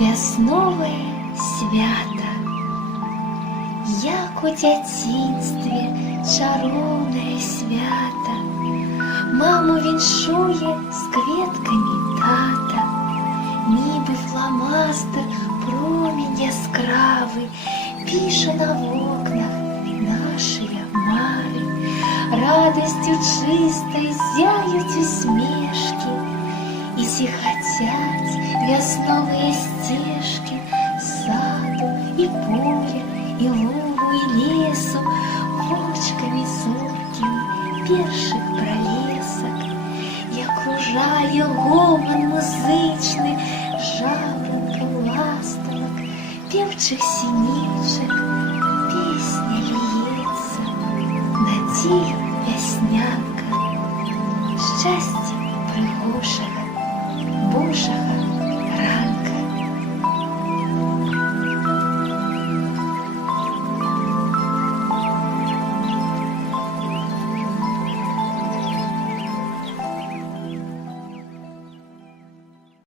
Вяснове свято, як у дзяцінстві чароўнае свята. Маму віншуе з кветкамі тата, нібы фламастер промінь яскравы піша на вокнах нашыя мары. Радасцю чыстай зяюць усмешкі, і ціхацяць вясновыя сцежкі саду і поля, і лугу, і лесу, вочкамі зоркімі першых пралесак. І акружае гоман музычны жаворонкаў ластавак, певчих сінічак, песня льецца, надзею вясня.